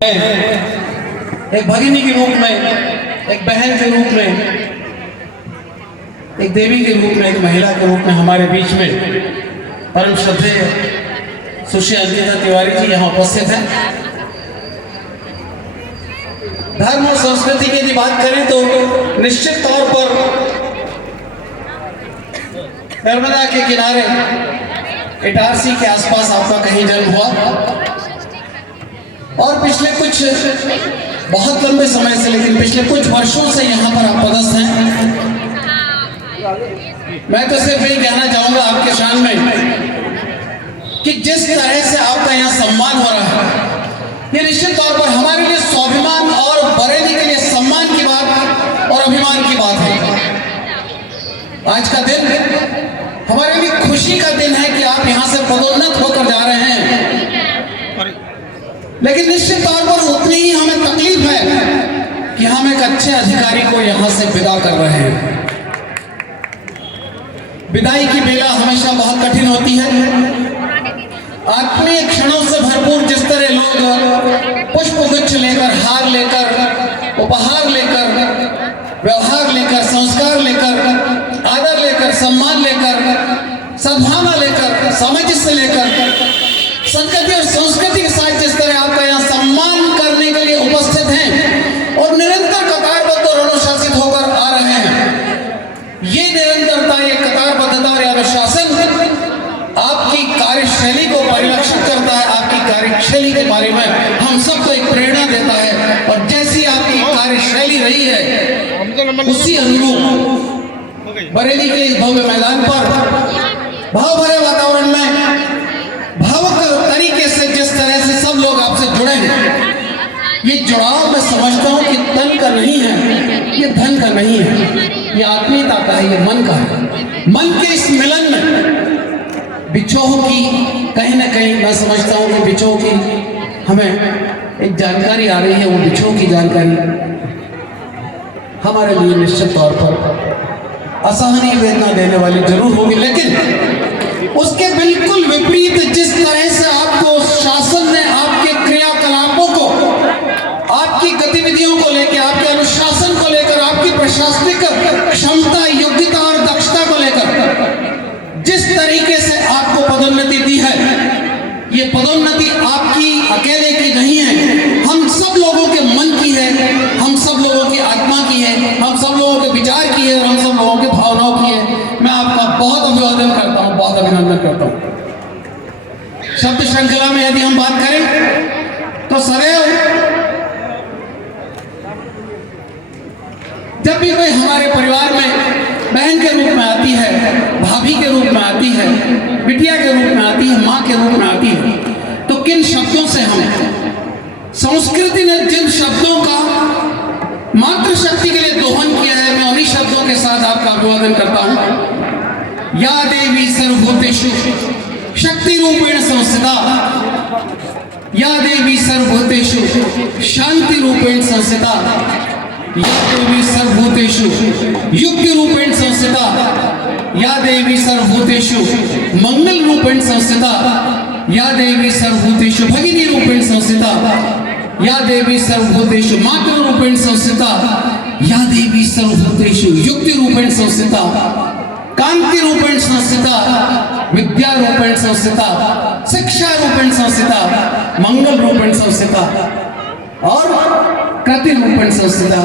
एक भगिनी के रूप में, एक बहन के रूप में, एक देवी के रूप में, एक महिला के रूप में हमारे बीच में परम श्रद्धेय सुश्री अंकिता तिवारी जी यहाँ उपस्थित हैं। धर्म और संस्कृति की यदि बात करें तो निश्चित तौर पर नर्मदा के किनारे इटारसी के आसपास आपका कहीं जन्म हुआ और पिछले कुछ बहुत लंबे समय से, लेकिन पिछले कुछ वर्षों से यहाँ पर आप पदस्थ हैं। मैं तो सिर्फ यही कहना चाहूंगा आपके शान में कि जिस तरह से आपका यहाँ सम्मान हो रहा है, ये निश्चित तौर पर हमारे लिए स्वाभिमान और बरेली के लिए सम्मान की बात और अभिमान की बात है। आज का दिन हमारे लिए खुशी का दिन है कि आप यहाँ से पदोन्नत होकर जा रहे हैं, लेकिन निश्चित तौर पर उतनी ही हमें तकलीफ है कि हम एक अच्छे अधिकारी को यहाँ से विदा कर रहे हैं। विदाई की बेला हमेशा बहुत कठिन होती है। आत्मीय क्षणों से भरपूर जिस तरह लोग पुष्प गुच्छ लेकर, हार लेकर, उपहार लेकर, व्यवहार लेकर, संस्कार लेकर, आदर लेकर, सम्मान लेकर, सद्भावना लेकर, सामंजस्य लेकर, संस्कृति और संस्कृति के साथ जिस तरह आपका यहाँ सम्मान करने के लिए उपस्थित हैं और निरंतर कतारबद्ध और अनुशासित होकर आ रहे हैं, ये निरंतरता, ये कतारबद्धता और अनुशासन आपकी कार्यशैली को परिलक्षित करता है। आपकी कार्यशैली के बारे में हम सबको एक प्रेरणा देता है और जैसी आपकी कार्यशैली रही है उसी अनुरूप बरेली के इस भव्य मैदान पर भाव भरे वातावरण में भावुक तरीके से जिस तरह से सब लोग आपसे जुड़े हैं, ये जुड़ाव मैं समझता हूँ कि तन का नहीं है, ये धन का नहीं है, ये आत्मीयता का है, ये मन का है। मन के इस मिलन में बिछोह की कहीं ना कहीं मैं समझता हूँ कि बिछोह की हमें एक जानकारी आ रही है। वो बिछोह की जानकारी हमारे लिए निश्चित तौर पर असहनीय वेदना देने वाली जरूर होगी, लेकिन उसके बिल्कुल विपरीत जिस तरह से आपको शासन ने आपके क्रियाकलापों को, आपकी गतिविधियों को लेकर, आपके अनुशासन को लेकर, आपकी प्रशासनिक क्षमता, योग्यता और दक्षता को लेकर जिस तरीके से आपको पदोन्नति दी है, ये पदोन्नति आपकी अकेले की नहीं है, हम सब लोगों के मन की है, हम सब लोगों की आत्मा की है, हम सब लोगों के विचार की है और हम सब लोगों की भावनाओं की है। मैं आपका बहुत अभिवादन करता हूँ, बहुत अभिनंदन करता हूँ। शब्द श्रृंखला में यदि हम बात करें तो सदैव जब भी कोई हमारे परिवार में बहन के रूप में आती है, भाभी के रूप में आती है, बिटिया के रूप में आती है, माँ के रूप में आती है, तो किन शब्दों से हम, संस्कृति ने जिन शब्दों का मातृशक्ति के लिए दोहन किया है, मैं उन्हीं शब्दों के साथ आपका अभिवादन करता हूँ। या देवी सर्वभूतेषु शक्ति रूपेण संस्थिता, या देवी सर्वभूतेषु शांति रूपेण संस्थिता, या देवी सर्वभूतेषु युक्ति रूपेण संस्थिता, या देवी सर्वभूतेषु मंगल रूपेण संस्थिता, या देवी सर्वभूतेषु भगिनी रूपेण संस्थिता, या देवी सर्वभूतेषु मातृ रूपेण संस्थिता, या देवी सर्वभूतेषु युक्ति रूपेण संस्थिता, कांति रूपेण संस्थिता, विद्या रूपेण संस्थिता, शिक्षा रूपेण संस्थिता, मंगल रूपेण संस्थिता और कृति रूपेण संस्थिता।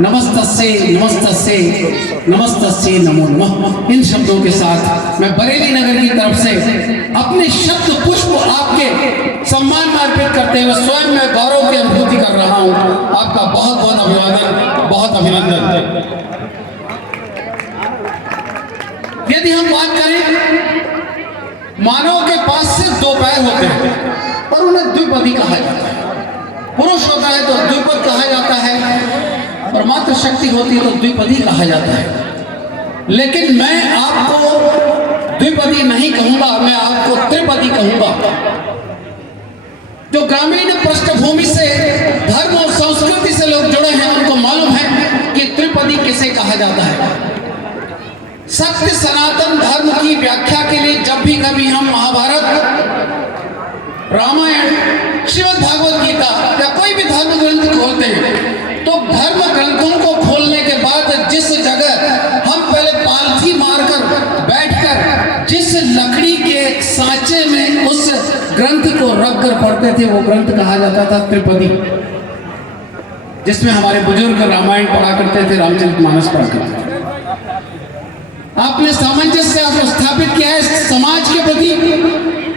नमस्तस्यै नमस्तस्यै नमस्तस्यै नमो नमः। इन शब्दों के साथ मैं बरेली नगर की तरफ से अपने शब्द पुष्प आपके सम्मान में अर्पित करते हुए स्वयं मैं गौरव की अनुभूति कर रहा हूँ। आपका बहुत बहुत अभिवादन, बहुत अभिनंदन। यदि हम बात करें, मानव के पास सिर्फ दो पैर होते हैं और उन्हें द्विपदी कहा जाता है। पुरुष होता है तो द्विपद कहा जाता है और मातृशक्ति होती है तो द्विपदी कहा जाता है। लेकिन मैं आपको द्विपदी नहीं कहूंगा, मैं आपको त्रिपदी कहूंगा। जो ग्रामीण पृष्ठभूमि से, धर्म और संस्कृति से लोग जुड़े हैं, उनको मालूम है कि त्रिपदी किसे कहा जाता है। सत्य सनातन धर्म की व्याख्या के लिए जब भी कभी हम महाभारत रामायण, श्रीमद् भागवत गीता या कोई भी धर्म ग्रंथ खोलते हैं तो धर्म ग्रंथों को खोलने के बाद जिस जगह हम पहले पालथी मारकर बैठकर जिस लकड़ी के सांचे में उस ग्रंथ को रख कर पढ़ते थे वो ग्रंथ कहा जाता था त्रिपदी, जिसमें हमारे बुजुर्ग रामायण पढ़ा करते थे, रामचरितमानस पढ़ा करते थे। आपने सामंजस्य स्थापित किया है समाज के प्रति,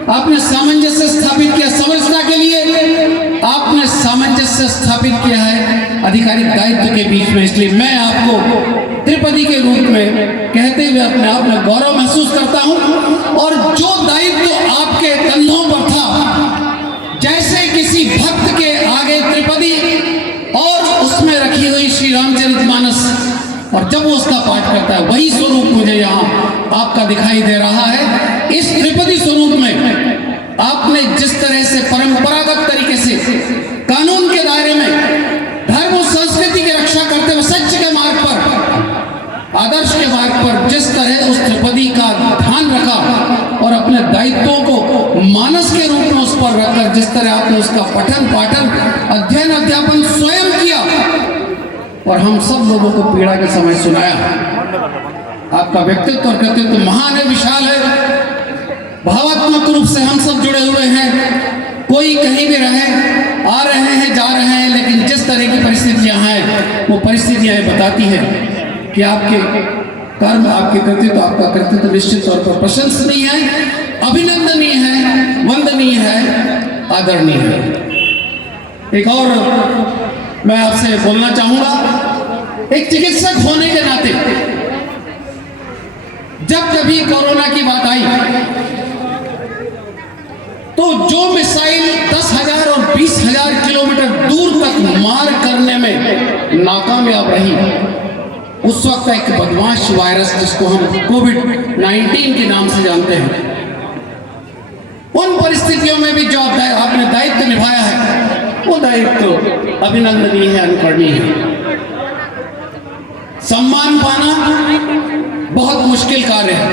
आपने सामंजस्य स्थापित किया समरसता के लिए, आपने सामंजस्य स्थापित किया है आधिकारिक दायित्व के बीच में। इसलिए मैं आपको त्रिपदी के रूप में कहते हुए अपने आप में गौरव महसूस करता हूं। और जो दायित्व आपके कंधों पर था, जैसे किसी भक्त के आगे त्रिपदी और उसमें रखी हुई श्री रामचरितमानस, और जब वो उसका पाठ करता है वही स्वरूप मुझे यहाँ आपका दिखाई दे रहा है। इस त्रिपदी स्वरूप में आपने जिस तरह से परंपरागत तरीके से कानून के दायरे में धर्म और संस्कृति की रक्षा करते हुए सत्य के मार्ग पर, आदर्श के मार्ग पर जिस तरह उस त्रिपदी का ध्यान रखा और अपने दायित्वों को मानस के रूप में उस पर रखकर जिस तरह आपने उसका पठन पाठन अध्ययन अध्यापन स्वयं किया और हम सब लोगों को पीड़ा के समय सुनाया। आपका व्यक्तित्व और कृतित्व महान है, विशाल है, भावात्मक रूप से हम सब जुड़े हुए हैं। कोई कहीं भी रहे, आ रहे हैं, जा रहे हैं, लेकिन जिस तरह की परिस्थितियां हैं वो परिस्थितियां बताती हैं कि आपके कर्म, आपके कृतित्व, आपका कृतित्व निश्चित तौर पर प्रशंसनीय है, अभिनंदनीय है, वंदनीय है, आदरणीय है। एक और मैं आपसे बोलना चाहूंगा, एक चिकित्सक होने के नाते जब कभी कोरोना की बात आई तो जो मिसाइल 10,000 और 20,000 किलोमीटर दूर तक मार करने में नाकामयाब रही, उस वक्त एक बदमाश वायरस जिसको हम कोविड-19 के नाम से जानते हैं, उन परिस्थितियों में भी जो आपने दायित्व निभाया है वो दायित्व अभिनंदनीय है, अनुकरणीय है। सम्मान पाना बहुत मुश्किल कार्य है,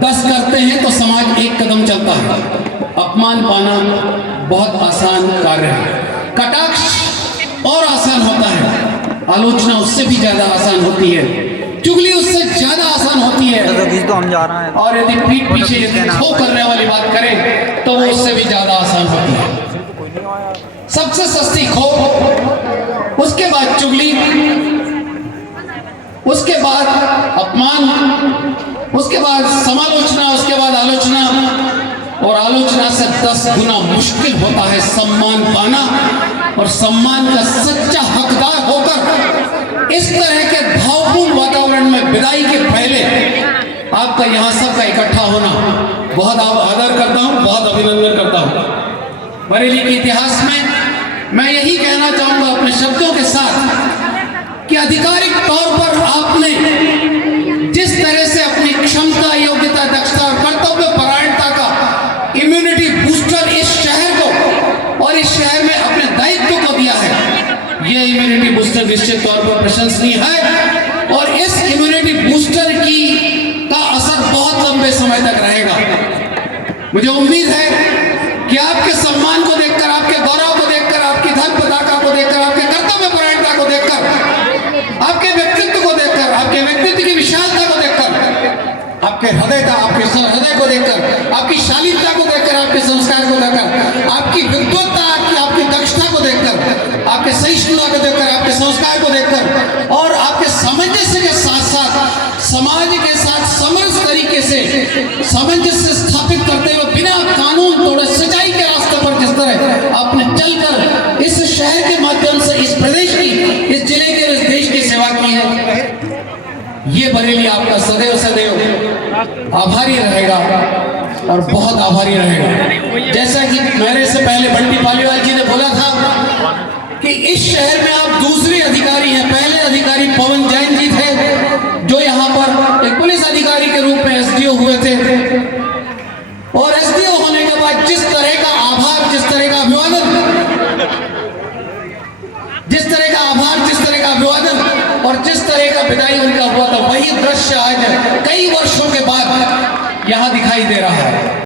10 करते हैं तो समाज एक कदम चलता है। अपमान पाना बहुत आसान कार्य है, कटाक्ष और आसान होता है, आलोचना उससे भी ज्यादा आसान होती है, चुगली उससे ज्यादा आसान होती है, तो हम जा रहे हैं। और यदि पीठ पीछे खो करने वाली बात करें तो वो उससे भी ज्यादा आसान होती है। सबसे सस्ती खो, उसके बाद चुगली, उसके बाद अपमान, उसके बाद समालोचना, उसके बाद आलोचना, और आलोचना से 10 गुना मुश्किल होता है सम्मान पाना। और सम्मान का सच्चा हकदार होकर इस तरह के भावपूर्ण वातावरण में विदाई के पहले आपका यहाँ सबका इकट्ठा होना बहुत आदर करता हूँ, बहुत अभिनंदन करता हूँ। बरेली के इतिहास में मैं यही कहना चाहूंगा अपने शब्दों के साथ कि आधिकारिक तौर पर आपने जिस तरह से अपनी क्षमता, योग्यता, दक्षता और कर्तव्य परायणता का इम्यूनिटी बूस्टर इस शहर को और इस शहर में अपने दायित्व को दिया है, यह इम्यूनिटी बूस्टर निश्चित तौर पर प्रशंसनीय है। और इस इम्यूनिटी बूस्टर का असर बहुत लंबे समय तक रहेगा। मुझे उम्मीद है कि आपके सम्मान को देखकर, आपके गौरव को देखकर, आपकी धर्म पताका को देखकर, आपके कर्तव्य परायणता को देखकर, आपके व्यक्तित्व को देखकर, आपके व्यक्तित्व की विशालता को देखकर, आपके हृदय को देखकर, आपकी शालीनता को देखकर, आपके संस्कार को देखकर, आपकी विद्वत्ता, आपकी दक्षता को देखकर, आपके सहिष्णुता को देखकर, आपके संस्कार को देखकर और आपके सामंजस्य के साथ साथ समाज के साथ समरस तरीके से सामंजस्य स्थापित करते हुए बिना कानून तोड़े सच्चाई के रास्ते पर जिस तरह आपने चलकर इस शहर के माध्यम से इस प्रदेश की, इस जिले के, इस देश की सेवा की है, ये बरेली आपका सदैव सदैव आभारी रहेगा और बहुत आभारी रहेगा। जैसा कि मेरे से पहले बंटी पालीवाल जी ने बोला था कि इस शहर में आप दूसरे अधिकारी हैं। पहले अधिकारी पवन जैन जी थे जो यहाँ पर एक पुलिस अधिकारी के रूप में एसडीओ हुए थे, और एसडीओ होने के बाद जिस तरह का आभार, जिस तरह का अभिवादन, जिस तरह का आभार, जिस तरह का अभिवादन और जिस तरह का विदाई उनका हुआ था, वही दृश्य आज कई वर्षों के बाद यहाँ दिखाई दे रहा है।